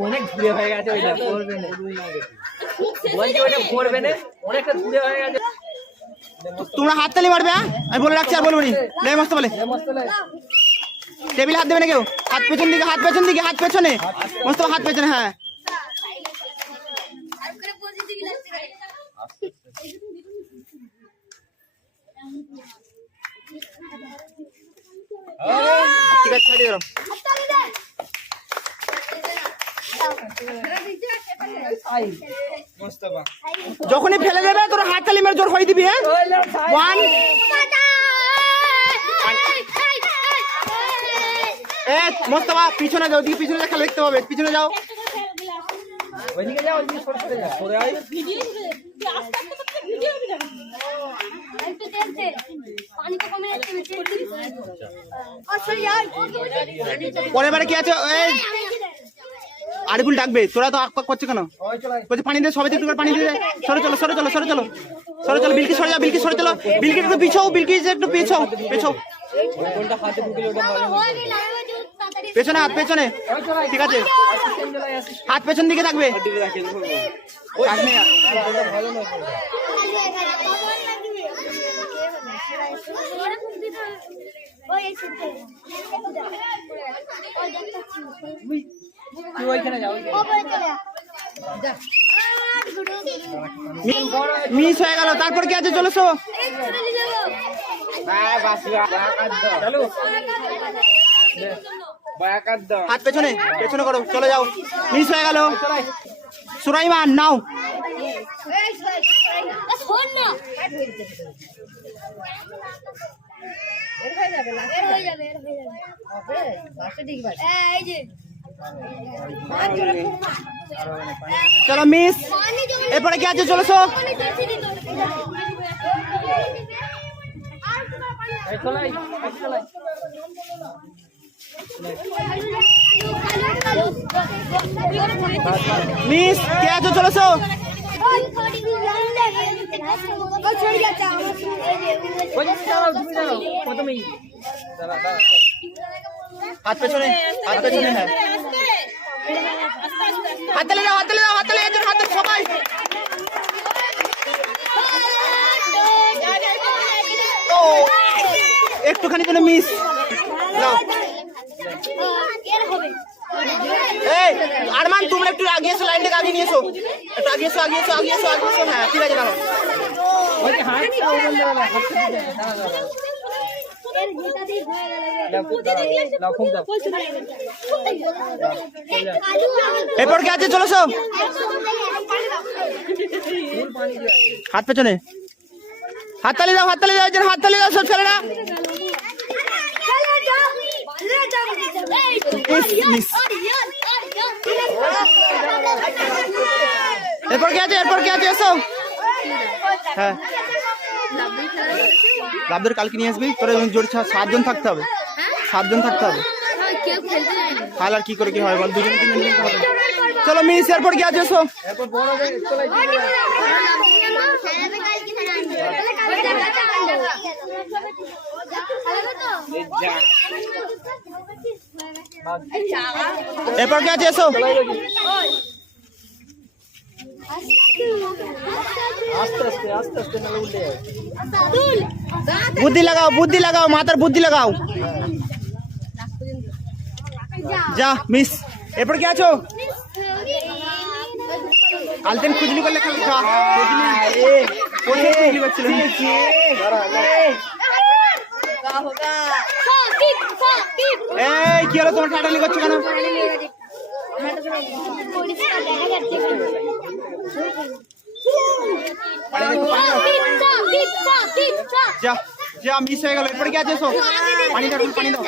অনেক দূরে হয়ে গেছে ওইটা করবে না বলছি ওইটা করবে না অনেকটা দূরে হয়ে গেছে। তোমরা হাততালি মারবে হ্যাঁ? আমি বলে রাখছি আর বলব নি। বলে। টেবিল হাত দেবে না কেউ? হাত পেছন দিকে হাত পেছন দিকে হাত পেছনে। মস্ত হাত পেছনে হ্যাঁ। যখনই ফেলে দেবে, তোর হাততালি মেরে জোর হয়ে দিবি হ্যাঁ? মোস্তফা, পিছনে যাও, ওদিকে পিছনে খেলা দেখতে পাবে পিছনে যাও। ওইদিকে যাও ওইদিকে সরে সরে যাও, সরে আয়। পানি তো কমে যাচ্ছে পরের বারে কি আছে? আরিফুল ডাকবে। তোরা তো আক করছে কেন? বলছে পানি দে সবাই একটু পানি দিয়ে সরে চলো সরে চলো সরে চলো। সরে চলো বিলকি সরে যাও বিলকি সরে চলো। বিলকি একটু পিছাও বিলকি একটু পিছাও পিছাও। পেছনে হাত পেছনে। ঠিক আছে। হাত পেছন দিকে থাকবে। মিস হয়ে গেল, তারপর কি আছে চলো সো হাত পেছনে পেছনে করো, চলে যাও। মিস হয়ে গেল। সুরাইমান, নাও। চলো মিস এরপরে কি আছে চলো সো পানি জমছে দিন এই চলাই এই চলাই মিস কে আছে? চলো। প্রথমেই হাত পেছনে হাত পেছনে হাত তালে হাত তালে হাত তালে একজন হাত তালে সবাই ও একটুখানি জন্য মিস নাও এই আরমান তোমরা একটু আগে এসো, লাইনটাকে আগে নিয়ে এসো। একটু আগে এসো আগে এসো আগে এসো আগে এসো। হ্যাঁ ঠিক আছে দাঁড়াও এরপর কি আছে? চলো সো হাত পেছনে। হাত তালি দাও হাত তালি দাও হাত তালি দাও, সব ছেলেরা। কি আছে, এসো। হ্যাঁ। লাভদের কালকে নিয়ে আসবি? তোর জোর সাতজন থাকতে হবে। সাতজন থাকতে হবে। তাহলে আর কি করে কি হয় বল? দুজন তিনজন হবে। চলো, মিস এরপর কি আছে, এসো। এরপর কি আছে, এসো। আস্তে আস্তে আস্তে আস্তে না উল্টে যাবে বুদ্ধি লাগাও বুদ্ধি লাগাও মাথার বুদ্ধি লাগাও যা মিস এরপর কি আছো কালতেন খুজলি করলে খালি যা খুজলি এ কোথায় খুজলি করছিল এই কি হলো তোমার ঠাটালি করছ কেন যা যা মিস হয়ে গেল এরপর কি আছে এসো পানি দাও পানি দাও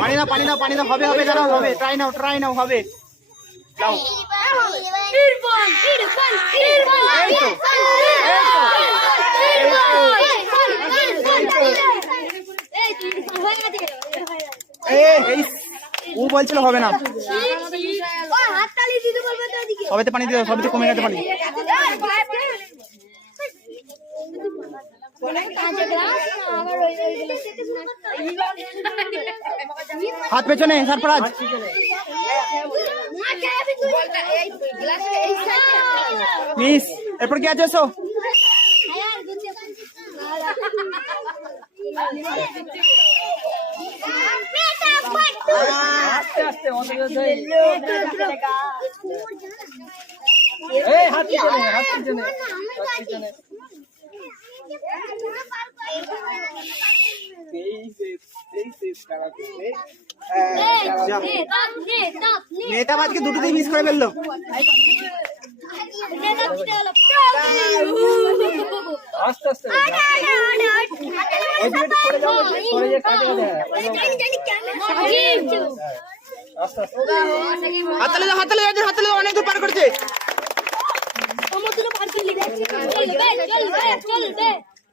পানি দাও পানি দাও পানি দাও হবে হবে দাঁড়াও হবে ট্রাই নাও ট্রাই নাও হবে দাও এই তো এই তো হয়ে গেছে এই ও বলছিল হবে না। সবেতে পানি দাও, সবেতে কমে গেছে পানি। হাত পেছনে সরফরাজ। মিস এরপর কি আছে এসো? আস্তে আস্তে অন্তত সেই এই হাত পিছনে হাত পিছনে হাত পিছনে নেতাবাদকে দুটোতেই মিস করে ফেলল আস্তে আস্তে ওই দিকে সরে যাও সরে যে কাজে কাজে। আস্তে আস্তে হাততালি দাও হাততালি দাও হাততালি দাও অনেক দূর পার করেছে।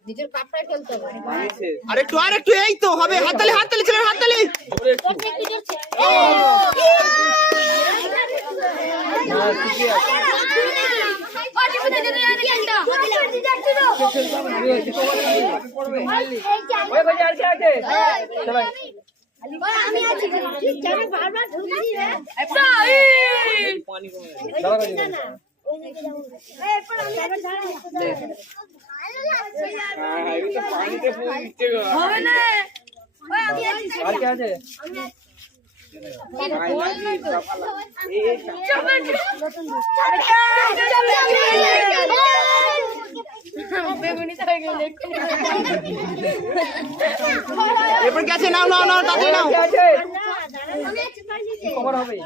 নিজের কাপড়াই ফেলতে হবে আর একটু আর একটু এই তো হবে। হাততালি হাততালি ছেলে হাততালি। হ্যাঁ হবে না আর কি আছে এরপর আছে নাও নাও নাও তাড়াতাড়ি নাও আমি